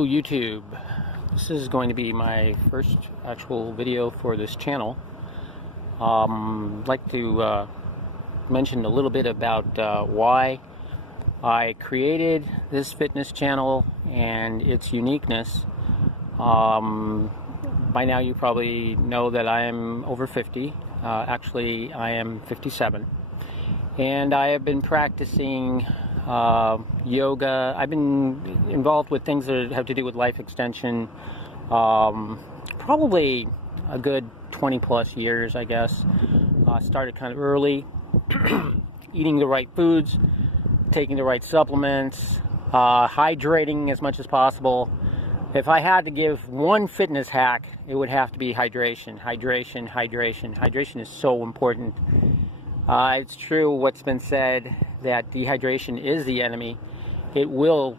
Hello YouTube. This is going to be my first actual video for this channel. I'd like to mention a little bit about why I created this fitness channel and its uniqueness. By now you probably know that I am over 50. Actually I am 57. And I have been practicing yoga. I've been involved with things that have to do with life extension probably a good 20 plus years, I guess. Started kind of early, eating the right foods, taking the right supplements, hydrating as much as possible. If I had to give one fitness hack, it would have to be hydration. Hydration is so important. It's true what's been said that dehydration is the enemy. It will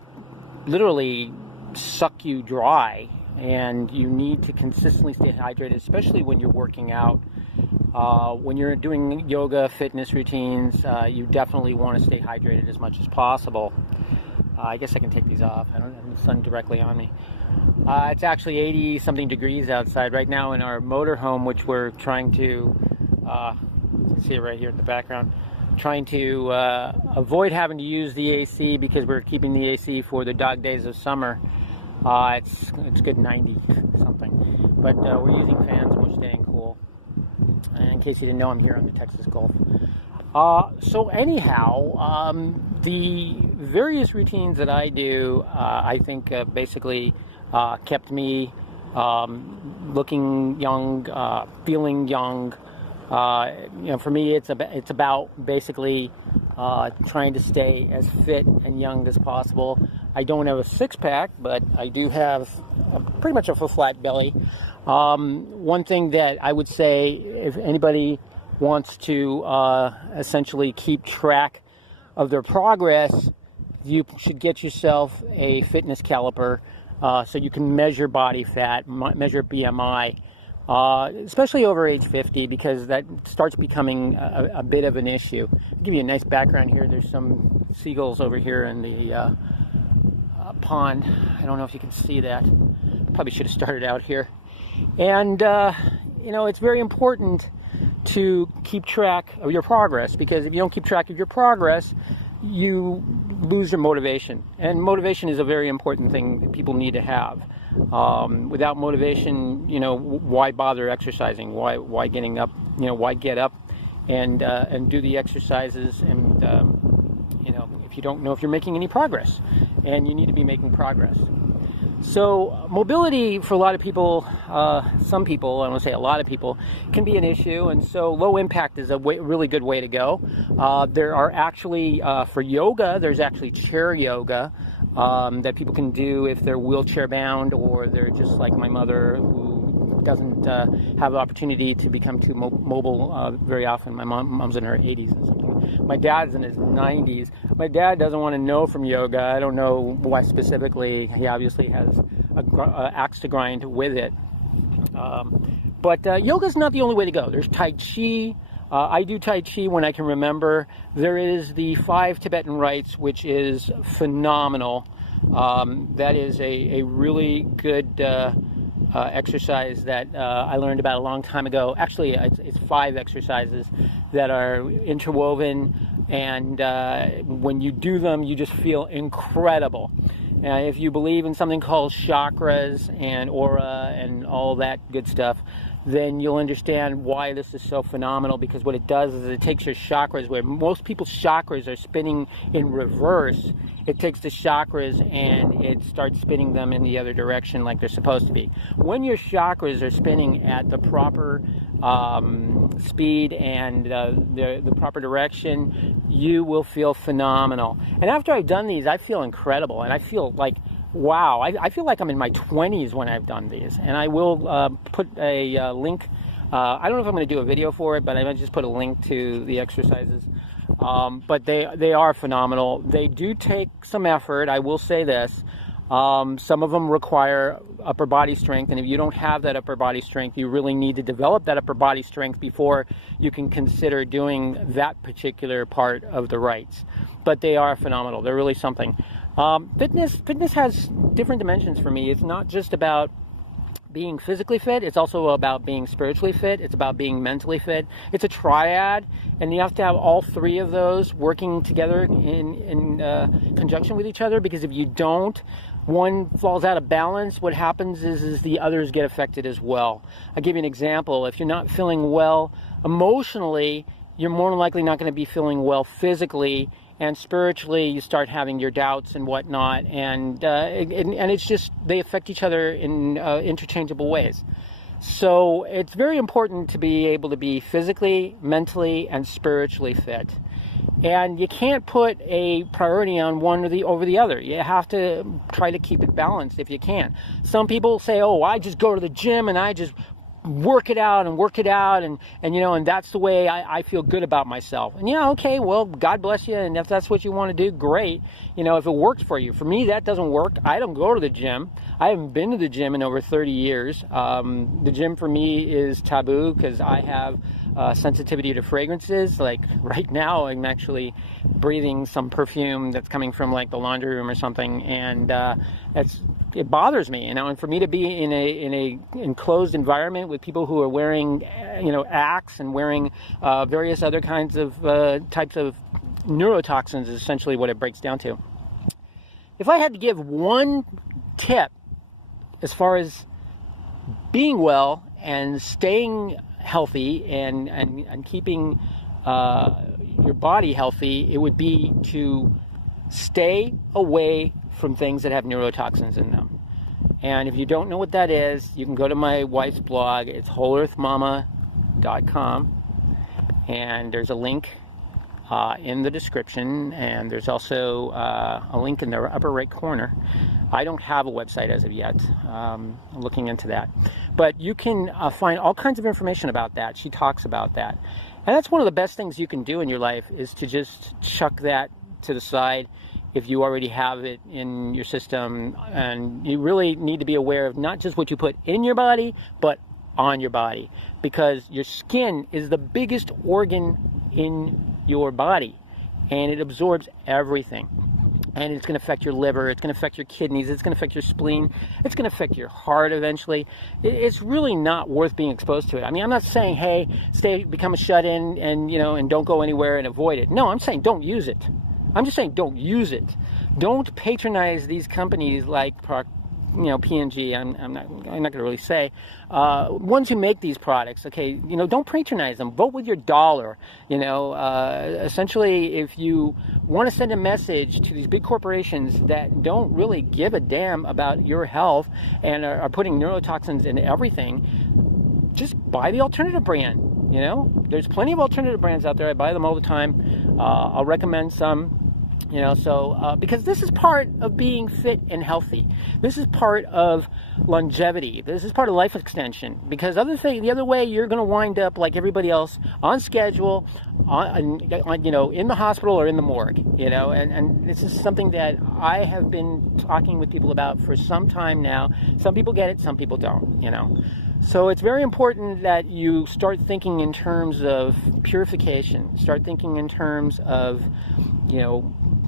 literally suck you dry, and you need to consistently stay hydrated, especially when you're working out. When you're doing yoga, fitness routines, you definitely want to stay hydrated as much as possible. I guess I can take these off. I don't have the sun directly on me. It's actually 80 something degrees outside right now in our motorhome, which we're trying to you can see it right here in the background, trying to avoid having to use the AC because we're keeping the AC for the dog days of summer. It's good 90 something, but we're using fans and we're staying cool. And in case you didn't know, I'm here on the Texas Gulf. So anyhow, the various routines that I do, I think basically kept me looking young, feeling young. For me, it's about basically trying to stay as fit and young as possible. I don't have a six-pack, but I do have pretty much a flat belly. One thing that I would say, if anybody wants to essentially keep track of their progress, you should get yourself a fitness caliper so you can measure body fat, measure BMI. Especially over age 50, because that starts becoming a bit of an issue. I'll give you a nice background here. There's some seagulls over here in the pond. I don't know if you can see that. Probably should have started out here. And, it's very important to keep track of your progress, because if you don't keep track of your progress, you lose your motivation. And motivation is a very important thing that people need to have. Without motivation, why bother exercising? Why getting up? Why get up and do the exercises? And if you don't know if you're making any progress, and you need to be making progress. So mobility for a lot of people, some people, I don't want to say a lot of people, can be an issue, and so low impact is a really good way to go. There are actually, for yoga, there's actually chair yoga that people can do if they're wheelchair bound, or they're just like my mother, who doesn't have the opportunity to become too mobile very often. My mom's in her 80s or something. My dad's in his 90s. My dad doesn't want to know from yoga. I don't know why specifically. He obviously has an axe to grind with it. But yoga is not the only way to go. There's Tai Chi. I do Tai Chi when I can remember. There is the 5 Tibetan rites, which is phenomenal. That is a really good exercise that I learned about a long time ago. Actually, it's 5 exercises that are interwoven, and when you do them, you just feel incredible. If you believe in something called chakras and aura and all that good stuff, then you'll understand why this is so phenomenal, because what it does is it takes your chakras, where most people's chakras are spinning in reverse, it takes the chakras and it starts spinning them in the other direction like they're supposed to be. When your chakras are spinning at the proper speed and the proper direction, you will feel phenomenal. And after I've done these, I feel incredible, and I feel like, wow, I feel like I'm in my 20s when I've done these. And I will put a link. I don't know if I'm going to do a video for it, but I might just put a link to the exercises. But they are phenomenal. They do take some effort, I will say this. Some of them require upper body strength, and if you don't have that upper body strength, you really need to develop that upper body strength before you can consider doing that particular part of the rites. But they are phenomenal. They're really something. Fitness has different dimensions for me. It's not just about being physically fit, it's also about being spiritually fit, it's about being mentally fit. It's a triad, and you have to have all three of those working together in conjunction with each other, because if you don't, one falls out of balance, what happens is the others get affected as well. I'll give you an example. If you're not feeling well emotionally, you're more than likely not going to be feeling well physically, and spiritually you start having your doubts and whatnot, and it's just, they affect each other in interchangeable ways. So it's very important to be able to be physically, mentally, and spiritually fit. And you can't put a priority on one or over the other. You have to try to keep it balanced if you can. Some people say, oh, I just go to the gym and I just work it out and and that's the way I feel good about myself. And okay, well, God bless you, and if that's what you want to do, great. If it works for you. For me, that doesn't work. I don't go to the gym. I haven't been to the gym in over 30 years. The gym for me is taboo because I have sensitivity to fragrances. Like right now, I'm actually breathing some perfume that's coming from like the laundry room or something, and it bothers me, and for me to be in a enclosed environment with people who are wearing, Axe and wearing various other kinds of types of neurotoxins is essentially what it breaks down to. If I had to give one tip as far as being well and staying healthy and keeping your body healthy, it would be to stay away from things that have neurotoxins in them. And if you don't know what that is, you can go to my wife's blog. It's wholeearthmama.com, and there's a link in the description, and there's also a link in the upper right corner. I don't have a website as of yet. I'm looking into that. But you can find all kinds of information about that. She talks about that. And that's one of the best things you can do in your life, is to just chuck that to the side if you already have it in your system. And you really need to be aware of not just what you put in your body, but on your body, because your skin is the biggest organ in your body, and it absorbs everything. And it's going to affect your liver, it's going to affect your kidneys, it's going to affect your spleen, it's going to affect your heart eventually. It's really not worth being exposed to it. I mean, I'm not saying, hey, become a shut-in and don't go anywhere and avoid it. No, I'm saying don't use it. I'm just saying don't use it. Don't patronize these companies like P&G. I'm not going to really say ones who make these products. Okay, don't patronize them. Vote with your dollar. Essentially, if you want to send a message to these big corporations that don't really give a damn about your health and are putting neurotoxins in everything, just buy the alternative brand. There's plenty of alternative brands out there. I buy them all the time. I'll recommend some. Because this is part of being fit and healthy. This is part of longevity. This is part of life extension. Because the other way, you're going to wind up like everybody else, on schedule, in the hospital or in the morgue. And this is something that I have been talking with people about for some time now. Some people get it, some people don't. So it's very important that you start thinking in terms of purification. Start thinking in terms of,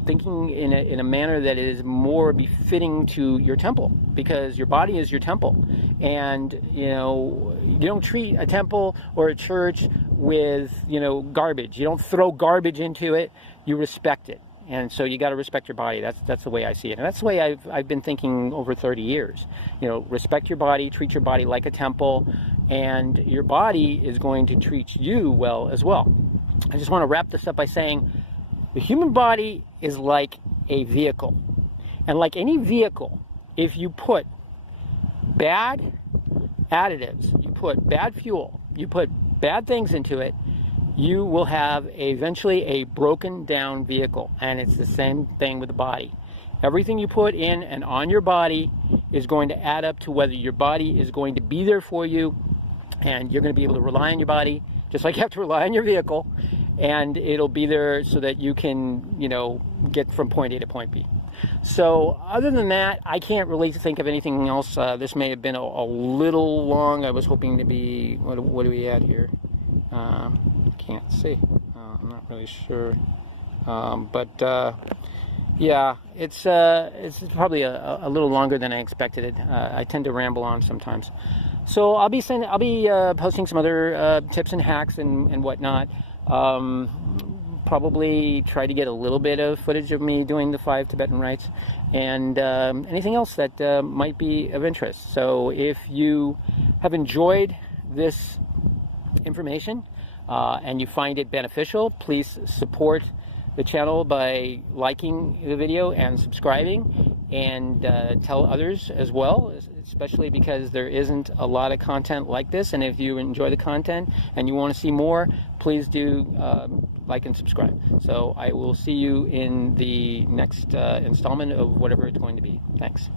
thinking in a manner that is more befitting to your temple, because your body is your temple. And, you don't treat a temple or a church with, garbage. You don't throw garbage into it. You respect it. And so you got to respect your body. That's the way I see it. And that's the way I've been thinking over 30 years. Respect your body, treat your body like a temple, and your body is going to treat you well as well. I just want to wrap this up by saying the human body is like a vehicle. And like any vehicle, if you put bad additives, you put bad fuel, you put bad things into it, you will have eventually a broken down vehicle. And it's the same thing with the body. Everything you put in and on your body is going to add up to whether your body is going to be there for you, and you're going to be able to rely on your body just like you have to rely on your vehicle, and it'll be there so that you can, get from point A to point B. So other than that, I can't really think of anything else. This may have been a little long. I was hoping to be, what do we at here? Can't see. I'm not really sure. Yeah, it's probably a little longer than I expected it. I tend to ramble on sometimes. So I'll be posting some other tips and hacks and whatnot. Probably try to get a little bit of footage of me doing the 5 Tibetan rites, and anything else that might be of interest. So if you have enjoyed this information and you find it beneficial, please support the channel by liking the video and subscribing, and tell others as well, especially because there isn't a lot of content like this. And if you enjoy the content and you want to see more, please do like and subscribe. So I will see you in the next installment of whatever it's going to be. Thanks.